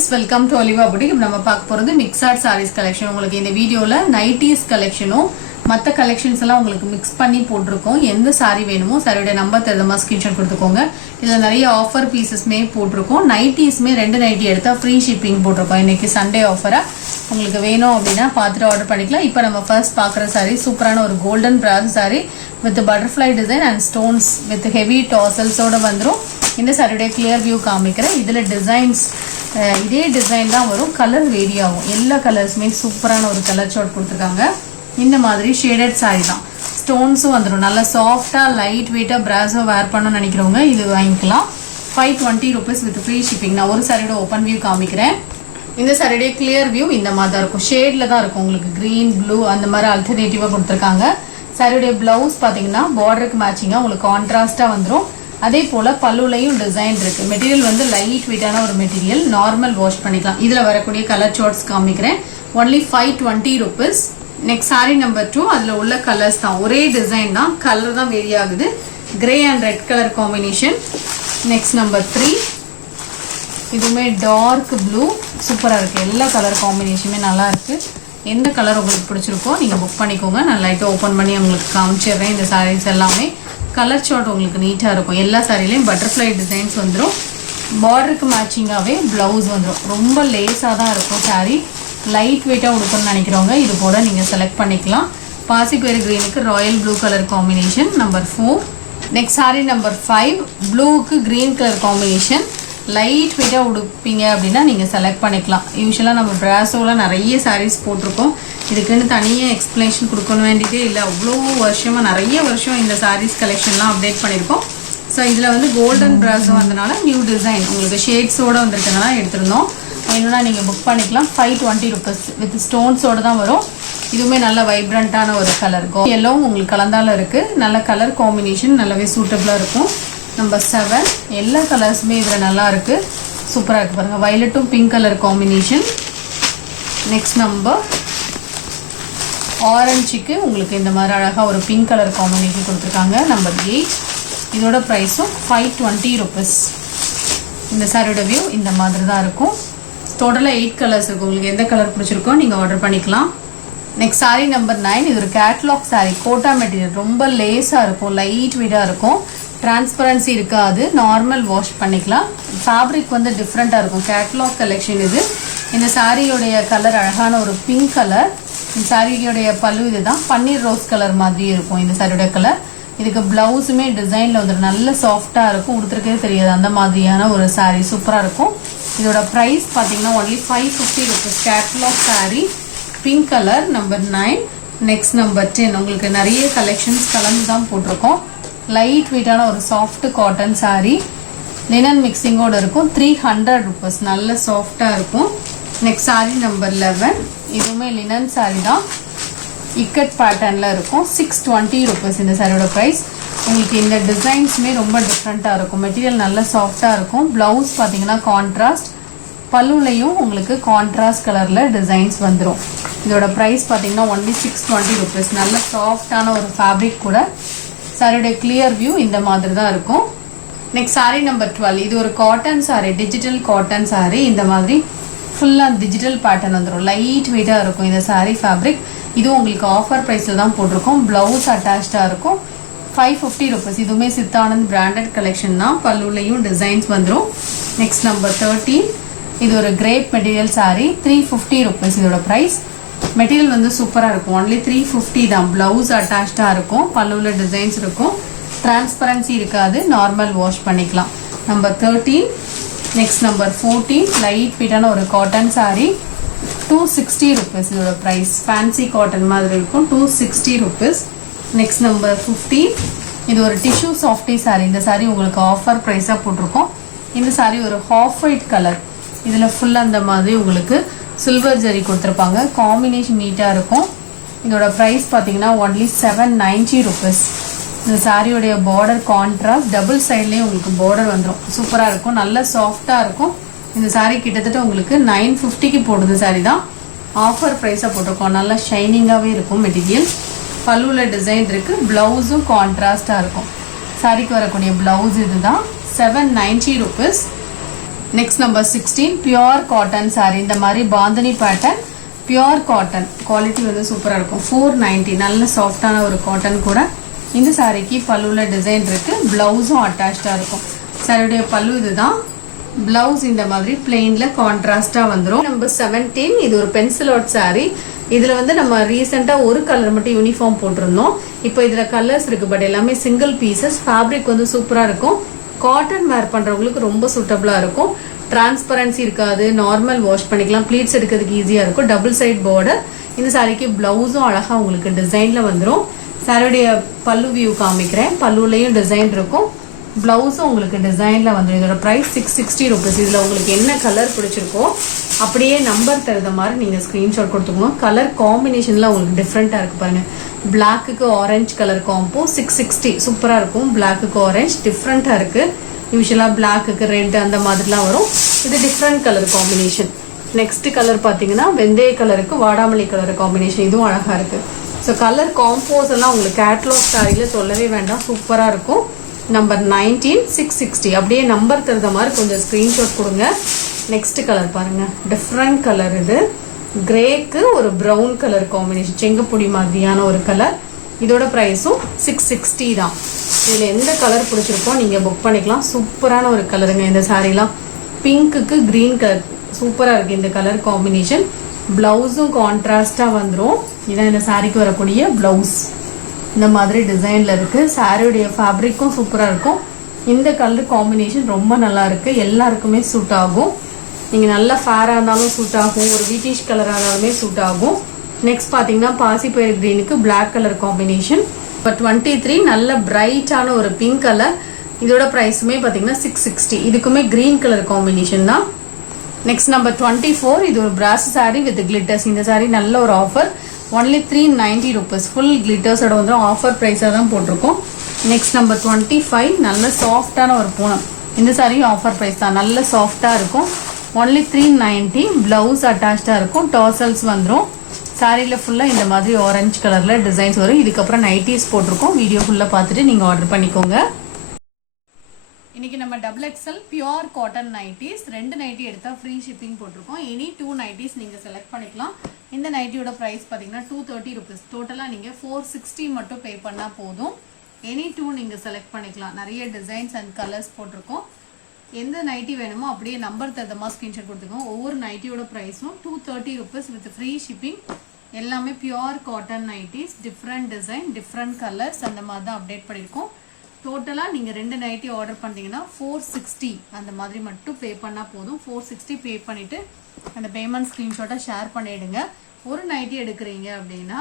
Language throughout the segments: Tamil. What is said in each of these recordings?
friends, welcome to Oliva Boutique. நம்ம பார்க்க போறது mixed sarees collection. உங்களுக்கு இந்த வீடியோல nighties collectionம் மத்த collections எல்லாம் உங்களுக்கு mix பண்ணி போட்டுருக்கோம். எந்த saree வேணுமோ சாரியோட நம்பர் தெரியுமா ஸ்கிரீன்ஷாட் கொடுத்துக்கோங்க. இதுல நிறைய ஆஃபர் பீசஸ்மே போட்டுருக்கோம். நைட்டிஸ்மே ரெண்டு நைட்டி எடுத்தா ஃப்ரீ ஷிப்பிங் போட்டுருக்கோம். இன்னைக்கு சண்டே ஆஃபரா உங்களுக்கு வேணும் அப்படினா பார்த்துட்டு ஆர்டர் பண்ணிக்கலாம். இப்போ நம்ம ஃபர்ஸ்ட் பார்க்குற saree சூப்பரான ஒரு golden brass saree with butterfly design and stones with heavy tassels ஓட வந்துரும். இந்த சாரியோட கிளியர் வியூ காமிக்கிறேன். இதுல டிசைன்ஸ் இதே டிசைன் தான் வரும், கலர் வேரி ஆகும். எல்லா கலர்ஸுமே சூப்பரான ஒரு கலர் சார்ட் கொடுத்துருக்காங்க. இந்த மாதிரி ஷேடட் சாரி தான், ஸ்டோன்ஸும் வந்துடும். நல்லா சாஃப்டாக லைட் வெயிட்டாக பிராஸோ வேர் பண்ணணும்னு நினைக்கிறவங்க இது வாங்கிக்கலாம். 520 rupees வித் ஃப்ரீ ஷிப்பிங். நான் ஒரு சாரியோட ஓப்பன் வியூ காமிக்கிறேன். இந்த சாரியோட கிளியர் வியூ இந்த மாதிரி தான் இருக்கும், ஷேடில் தான் இருக்கும். உங்களுக்கு க்ரீன் ப்ளூ அந்த மாதிரி அல்டர்னேட்டிவாக கொடுத்துருக்காங்க. சாரியோடைய ப்ளவுஸ் பார்த்தீங்கன்னா பார்டருக்கு மேட்சிங்காக உங்களுக்கு கான்ட்ராஸ்டாக வந்துடும். அதே போல் பல்லுலையும் டிசைன் இருக்குது. மெட்டீரியல் வந்து லைட் வெயிட்டான ஒரு மெட்டீரியல், நார்மல் வாஷ் பண்ணிக்கலாம். இதில் வரக்கூடிய கலர் சார்ட்ஸ் காமிக்கிறேன். Only 520 rupees. Next sorry number 2, அதில் உள்ள கலர்ஸ் தான், ஒரே டிசைன் தான், கலர் தான் வேரி ஆகுது. Grey and red colour combination. Next number 3, இதுவுமே டார்க் ப்ளூ, சூப்பராக இருக்குது. எல்லா கலர் காம்பினேஷனுமே நல்லா இருக்குது. எந்த கலர் உங்களுக்கு பிடிச்சிருக்கோ நீங்கள் புக் பண்ணிக்கோங்க. நான் லைட்டாக ஓப்பன் பண்ணி உங்களுக்கு காமிச்சிடுறேன். இந்த சாரீஸ் எல்லாமே கலர் சார்ட் உங்களுக்கு நீட்டாக இருக்கும். எல்லா சாரிலையும் பட்டர்ஃப்ளை டிசைன்ஸ் வந்துடும். பார்டருக்கு மேட்சிங்காகவே ப்ளவுஸ் வந்துடும். ரொம்ப லேஸாக தான் இருக்கும் சாரீ. லைட் வெயிட்டாக உடுக்கணும்னு நினைக்கிறவங்க இது கூட நீங்கள் செலக்ட் பண்ணிக்கலாம். பாசிப்பயிறு க்ரீனுக்கு royal blue colour combination number 4. Next sari number 5, ப்ளூவுக்கு க்ரீன் கலர் காம்பினேஷன். லைட் வெயிட்டாக உடுப்பீங்க அப்படின்னா நீங்கள் செலக்ட் பண்ணிக்கலாம். யூஸ்வலாக நம்ம பிராஸோவில் நிறைய சாரீஸ் போட்டிருக்கோம். இதுக்குன்னு தனியாக எக்ஸ்ப்ளனேஷன் கொடுக்கணும் வேண்டியதே இல்லை. அவ்வளோ வருஷமாக நிறைய வருஷம் இந்த சாரீஸ் கலெக்ஷன்லாம் அப்டேட் பண்ணியிருக்கோம். ஸோ இதில் வந்து கோல்டன் பிராஸோ வந்தனால நியூ டிசைன் உங்களுக்கு ஷேட்ஸோடு வந்திருக்கனால எடுத்துருந்தோம். வேணும்னா நீங்கள் புக் பண்ணிக்கலாம். 520 rupees வித் ஸ்டோன்ஸோடு தான் வரும். இதுவுமே நல்ல வைப்ரண்ட்டான ஒரு கலர், எல்லோவும் உங்களுக்கு கலந்தாலும் இருக்குது. நல்ல கலர் காம்பினேஷன் நல்லாவே சூட்டபுளாக இருக்கும். நம்பர் 7, எல்லா கலர்ஸுமே இதில் நல்லா இருக்குது, சூப்பராக இருக்குது பாருங்கள். வயலட்டும் pink colour combination. Next number ஆரஞ்சுக்கு உங்களுக்கு இந்த மாதிரி அழகாக ஒரு பிங்க் கலர் காம்பினேஷன் கொடுத்துருக்காங்க. நம்பர் 8, இதோட ப்ரைஸும் 520 rupees. இந்த சாரியோட வியூ இந்த மாதிரி தான் இருக்கும். டோட்டலாக 8 கலர்ஸ் இருக்கும். உங்களுக்கு எந்த கலர் பிடிச்சிருக்கோ நீங்கள் ஆர்டர் பண்ணிக்கலாம். நெக்ஸ்ட் சாரீ நம்பர் 9, இது ஒரு கேட்லாக் சாரீ, கோட்டா மெட்டீரியல், ரொம்ப லேஸாக இருக்கும், லைட் வெயிட்டாக இருக்கும், டிரான்ஸ்பரன்சி இருக்காது, நார்மல் வாஷ் பண்ணிக்கலாம். ஃபேப்ரிக் வந்து டிஃப்ரெண்ட்டாக இருக்கும். கேட்லாக் கலெக்ஷன் இது. இந்த சாரியோடைய கலர் அழகான ஒரு பிங்க் கலர். இந்த சாரியோடைய பல்லு இது தான், பன்னீர் ரோஸ் கலர் மாதிரி இருக்கும் இந்த சாரியோட கலர். இதுக்கு ப்ளவுஸுமே டிசைனில் வந்து நல்ல சாஃப்டாக இருக்கும், கொடுத்துருக்கே தெரியாது அந்த மாதிரியான ஒரு சாரீ, சூப்பராக இருக்கும். இதோட ப்ரைஸ் பார்த்தீங்கன்னா only 550 rupees. Catalogue sari, pink colour. Number 9. Next number 10, உங்களுக்கு நிறைய கலெக்ஷன்ஸ் கலந்து தான் போட்டிருக்கோம். லைட் வெயிட்டான ஒரு சாஃப்ட் காட்டன் சாரீ, லினன் மிக்சிங்கோடு இருக்கும். 300 rupees. நல்ல சாஃப்டாக இருக்கும். நெக்ஸ்ட் சாரீ நம்பர் 11, இதுவுமே லினன் சாரீ தான், இக்கட் பேட்டர்னில் இருக்கும். 620 rupees இந்த சாரியோட ப்ரைஸ். உங்களுக்கு இந்த டிசைன்ஸுமே ரொம்ப டிஃப்ரெண்ட்டாக இருக்கும். மெட்டீரியல் நல்ல சாஃப்டாக இருக்கும். ப்ளவுஸ் பார்த்தீங்கன்னா கான்ட்ராஸ்ட், பல்லுலையும் உங்களுக்கு கான்ட்ராஸ்ட் கலரில் டிசைன்ஸ் வந்துடும். இதோட ப்ரைஸ் பார்த்தீங்கன்னா ஒன்லி 620 rupees. நல்ல சாஃப்டான ஒரு ஃபேப்ரிக் கூட. சாரியோட கிளியர் வியூ இந்த மாதிரி தான் இருக்கும். நெக்ஸ்ட் சாரீ நம்பர் 12, இது ஒரு cotton sari, digital cotton sari. இந்த மாதிரி ஃபுல்லாக டிஜிட்டல் பேட்டர்ன் வந்துடும், லைட் வெயிட்டாக இருக்கும் இந்த சாரீ ஃபேப்ரிக். இதுவும் உங்களுக்கு ஆஃபர் ப்ரைஸில் தான் போட்டிருக்கோம். ப்ளவுஸ் அட்டாச்சாக இருக்கும். 550 rupees. இதுவுமே சித்தானந்த் பிராண்டட் கலெக்ஷன் தான், பல்லுலையும் டிசைன்ஸ் வந்துடும். நெக்ஸ்ட் நம்பர் 13, இது ஒரு கிரேப் மெட்டீரியல் சாரீ, 350 rupees இதோட ப்ரைஸ். மெட்டீரியல் வந்து சூப்பராக இருக்கும். ஒன்லி 350 தான். ப்ளவுஸ் அட்டாச்சாக இருக்கும், பல்லுவில் டிசைன்ஸ் இருக்கும், டிரான்ஸ்பரன்சி இருக்காது, நார்மல் வாஷ் பண்ணிக்கலாம். நம்பர் 13. நெக்ஸ்ட் நம்பர் 14, லைட் வெயிட்டான ஒரு காட்டன் சாரீ, 260 rupees இதோட ப்ரைஸ். ஃபேன்சி காட்டன் மாதிரி இருக்கும், 260 rupees. நெக்ஸ்ட் நம்பர் 15, இது ஒரு டிஷ்யூ சாஃப்டி சாரீ. இந்த சாரீ உங்களுக்கு ஆஃபர் ப்ரைஸாக போட்டிருக்கோம். இந்த சாரீ ஒரு ஹாஃப் ஒயிட் கலர், இதில் ஃபுல்லாக அந்த மாதிரி உங்களுக்கு சில்வர் ஜரி கொடுத்துருப்பாங்க, காம்பினேஷன் நீட்டாக இருக்கும். இதோட ப்ரைஸ் பார்த்தீங்கன்னா ஒன்லி 790 rupees. இந்த சாரியோடைய பார்டர் கான்ட்ராஸ்ட், டபுள் சைட்லேயும் உங்களுக்கு பார்டர் வந்துடும், சூப்பராக இருக்கும், நல்ல சாஃப்டாக இருக்கும். இந்த சாரீ கிட்டத்தட்ட உங்களுக்கு 950க்கு போடுது சாரீ தான், ஆஃபர் ப்ரைஸாக போட்டிருக்கோம். நல்லா ஷைனிங்காகவே இருக்கும் மெட்டீரியல். பல்லுவில் டிசைன் இருக்குது, ப்ளவுஸும் கான்ட்ராஸ்டாக இருக்கும். சாரிக்கு வரக்கூடிய ப்ளவுஸ் இது தான், 790 rupees. Next number 16 pure cotton saree. இந்த மாதிரி bandhani pattern pure cotton quality வந்து சூப்பராக இருக்கும். 490 நல்ல சாஃப்டான ஒரு காட்டன் கூட. இந்த சாரிக்கு பல்லுல டிசைன் இருக்கு, பிளவுஸும் அட்டாச்சாக இருக்கும். சாரியுடைய பல்லு இதுதான், பிளவுஸ் இந்த மாதிரி பிளெயின்ல கான்ட்ராஸ்டா வந்துடும். நம்பர் 17 இது ஒரு பென்சில் அவுட் சாரி. இதுல வந்து நம்ம ரீசெண்டா ஒரு கலர் மட்டும் யூனிஃபார்ம் போட்டிருந்தோம். இப்போ இதுல கலர்ஸ் இருக்கு, பட் எல்லாமே சிங்கிள் பீசஸ். ஃபேப்ரிக் வந்து சூப்பரா இருக்கும். காட்டன் வேர் பண்றவங்களுக்கு ரொம்ப சூட்டபிளா இருக்கும். டிரான்ஸ்பரன்சி இருக்காது, நார்மல் வாஷ் பண்ணிக்கலாம், ப்ளீட்ஸ் எடுக்கிறதுக்கு ஈஸியா இருக்கும். Double side border. இந்த சாரிக்கு பிளவுஸும் அழகா உங்களுக்கு டிசைன்ல வந்துடும். சாரியுடைய பல்லு வியூ காமிக்கிறேன். பல்லுலையும் டிசைன் இருக்கும், பிளவுஸும் உங்களுக்கு டிசைன்ல வந்துடும். இதோட பிரைஸ் 660 rupees. இதுல உங்களுக்கு என்ன கலர் பிடிச்சிருக்கோ அப்படியே நம்பர் தருத மாதிரி நீங்க ஸ்கிரீன்ஷாட் கொடுத்துக்கோங்க. கலர் காம்பினேஷன்ல உங்களுக்கு டிஃப்ரெண்டா இருக்கு பாருங்க. பிளாக்குக்கு ஆரஞ்சு கலர் காம்போ 660 சூப்பரா இருக்கும். பிளாக்குக்கு ஆரஞ்சு டிஃப்ரெண்டா இருக்கு. யூஸ்வலா பிளாக்குக்கு ரெட் அந்த மாதிரிலாம் வரும். இது different colour combination. Next colour பாத்தீங்கன்னா வெந்தய கலருக்கு வாடாமல்லி கலர் காம்பினேஷன். இதுவும் அழகா இருக்கு. ஸோ கலர் காம்போஸ் எல்லாம் உங்களுக்கு கேட்லாக் சாரியில சொல்லவே வேண்டாம், சூப்பரா இருக்கும். நம்பர் 19 660. அப்படியே நம்பர் தருத மாதிரி கொஞ்சம் ஸ்கிரீன்ஷாட் கொடுங்க. நெக்ஸ்ட் கலர் பாருங்க, டிஃப்ரெண்ட் கலர். இது கிரேக்கு ஒரு ப்ரௌன் கலர் காம்பினேஷன், செங்கப்பொடி மாதிரியான ஒரு கலர். இதோட ப்ரைஸும் 660 தான். இதில் எந்த கலர் பிடிச்சிருக்கோ நீங்கள் புக் பண்ணிக்கலாம். சூப்பரான ஒரு கலருங்க இந்த சாரீலாம். பிங்க்குக்கு க்ரீன் கலர் சூப்பராக இருக்குது இந்த கலர் காம்பினேஷன். ப்ளவுஸும் கான்ட்ராஸ்டாக வந்துடும். இதான் இந்த சாரீக்கு வரக்கூடிய ப்ளவுஸ். இந்த மாதிரி டிசைனில் இருக்குது. சாரியுடைய ஃபேப்ரிக்கும் சூப்பராக இருக்கும். இந்த கலர் காம்பினேஷன் ரொம்ப நல்லா இருக்குது, எல்லாருக்குமே சூட் ஆகும். நீங்கள் நல்லா ஃபேராக இருந்தாலும் சூட் ஆகும், ஒரு வீட்டிஷ் கலராக இருந்தாலுமே சூட் ஆகும். நெக்ஸ்ட் பார்த்தீங்கன்னா பாசிப்பயிறு க்ரீனுக்கு பிளாக் கலர் காம்பினேஷன். இப்போ 23 நல்ல பிரைட்டான ஒரு பிங்க் கலர். இதோட ப்ரைஸுமே பார்த்தீங்கன்னா 660. இதுக்குமே க்ரீன் கலர் காம்பினேஷன் தான். நெக்ஸ்ட் நம்பர் 24 இது ஒரு பிராஸ் சாரி வித் கிளிட்டர்ஸ். இந்த சாரி நல்ல ஒரு ஆஃபர், ஒன்லி 390 rupees. ஃபுல் கிளிட்டர்ஸோட வந்து ஆஃபர் ப்ரைஸாக தான் போட்டிருக்கோம். நெக்ஸ்ட் நம்பர் 25 நல்ல சாஃப்டான ஒரு பூனம். இந்த சாரியும் ஆஃபர் ப்ரைஸ் தான், நல்ல சாஃப்டாக இருக்கும். ஒன்லி 390. பிளவுஸ் அட்டாச்சாக இருக்கும், டாசல்ஸ் வந்துடும். சாரியில் ஃபுல்லாக இந்த மாதிரி ஆரஞ்சு கலரில் டிசைன்ஸ் வரும். இதுக்கப்புறம் நைட்டிஸ் போட்டிருக்கோம். வீடியோ ஃபுல்லாக பார்த்துட்டு நீங்கள் ஆர்டர் பண்ணிக்கோங்க. இன்னைக்கு நம்ம XXL pure cotton nighties 2 nighty எடுத்தா ஃப்ரீ ஷிப்பிங் போட்டிருக்கோம். எனி 2 நைட்டிஸ் நீங்க செலக்ட் பண்ணிக்கலாம். இந்த நைட்டியோட பிரைஸ் பாத்தீங்கன்னா 230 rupees. டோட்டலா நீங்க 460 மட்டும் பே பண்ணா போதும். எனி 2 நீங்க செலக்ட் பண்ணிக்கலாம். நிறைய டிசைன்ஸ் அண்ட் கலர்ஸ் போட்டிருக்கோம். எந்த நைட்டி வேணுமோ அப்படியே நம்பர் தரமா ஸ்கிரீன்ஷாட் கொடுத்துக்கோங்க. ஒவ்வொரு நைட்டியோட பிரைஸும் 230 rupees வித் ஃப்ரீ ஷிப்பிங். எல்லாமே pure cotton nighties, different design, different colours அந்த மாதிரி தான் அப்டேட் பண்ணியிருக்கோம். டோட்டலா நீங்க 2 நைட்டி ஆர்டர் பண்ணீங்கன்னா 460 அந்த மாதிரி மட்டும் பே பண்ணா போதும். 460 பே பண்ணிட்டு அந்த பேமெண்ட் ஸ்கிரீன்ஷாட்டை ஷேர் பண்ணிடுங்க. ஒரு நைட்டி எடுக்கிறீங்க அப்படின்னா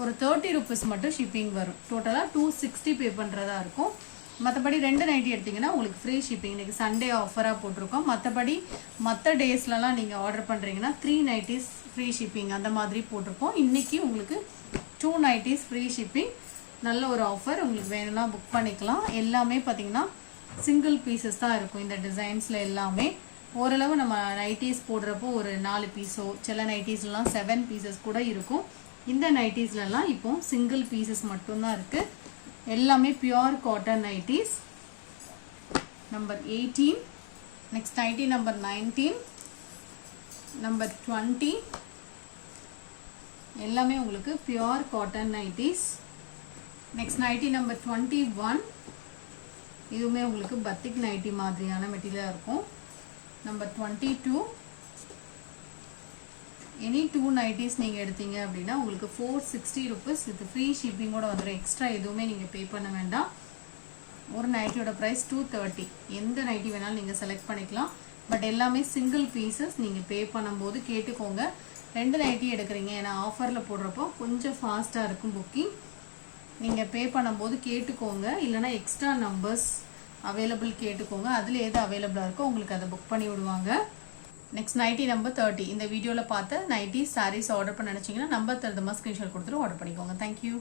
ஒரு 30 rupees மட்டும் ஷிப்பிங் வரும். டோட்டலா 260 பே பண்றதா இருக்கும். மற்றபடி 2 நைட்டி எடுத்தீங்கன்னா உங்களுக்கு ஃப்ரீ ஷிப்பிங். இன்னைக்கு சண்டே ஆஃபரா போட்டிருக்கோம். மற்றபடி மற்ற டேஸ்லலாம் நீங்க ஆர்டர் பண்றீங்கன்னா 3 நைட்டிஸ் ஃப்ரீ ஷிப்பிங் அந்த மாதிரி போட்டிருக்கோம். இன்னைக்கு உங்களுக்கு 2 நைட்டிஸ் ஃப்ரீ ஷிப்பிங். நல்ல ஒரு ஆஃபர். உங்களுக்கு வேணும்னா புக் பண்ணிக்கலாம். எல்லாமே பார்த்தீங்கன்னா சிங்கிள் பீசஸ் தான் இருக்கும். இந்த டிசைன்ஸில் எல்லாமே ஓரளவு நம்ம நைட்டிஸ் போடுறப்போ ஒரு 4 பீஸோ, சில நைட்டிஸ்லாம் 7 பீசஸ் கூட இருக்கும். இந்த நைட்டிஸ்லாம் இப்போ சிங்கிள் பீசஸ் மட்டும்தான் இருக்கு. எல்லாமே pure cotton nighties. Number 18. Next nightie number 19, number 20. எல்லாமே உங்களுக்கு pure cotton nighties. Next nightie number 21. இதுவுமே உங்களுக்கு பத்திக் நைட்டி மாதிரியான மெட்டீரியலாக இருக்கும். நம்பர் 22. எனி 2 நைட்டிஸ் நீங்கள் எடுத்தீங்க அப்படின்னா உங்களுக்கு 460 rupees வித் ஃப்ரீ ஷிப்பிங்கோட வந்துடும். எக்ஸ்ட்ரா எதுவுமே நீங்கள் பே பண்ண வேண்டாம். ஒரு நைட்டியோட ப்ரைஸ் 230. எந்த நைட்டி வேணாலும் நீங்கள் செலக்ட் பண்ணிக்கலாம். பட் எல்லாமே சிங்கிள் பீசஸ். நீங்கள் பே பண்ணும்போது கேட்டுக்கோங்க. 2 நைட்டி எடுக்கிறீங்க, ஏன்னா ஆஃபரில் போடுறப்போ கொஞ்சம் ஃபாஸ்ட்டாக இருக்கும் புக்கிங். நீங்கள் பே பண்ணும்போது கேட்டுக்கோங்க, இல்லைனா எக்ஸ்ட்ரா நம்பர்ஸ் அவைலபிள் கேட்டுக்கோங்க. அதில் எது அவைலபிளாக இருக்கோ உங்களுக்கு அதை புக் பண்ணி விடுவாங்க. Next nightie number 30. இந்த வீடியோவில் பார்த்த நைட்டி சாரீஸ் ஆர்டர் பண்ண நினச்சிங்கன்னா நம்பர் தருதமாக ஸ்க்ரீன்ஷாட் கொடுத்துட்டு ஆர்டர் பண்ணிக்கோங்க. தேங்க்யூ.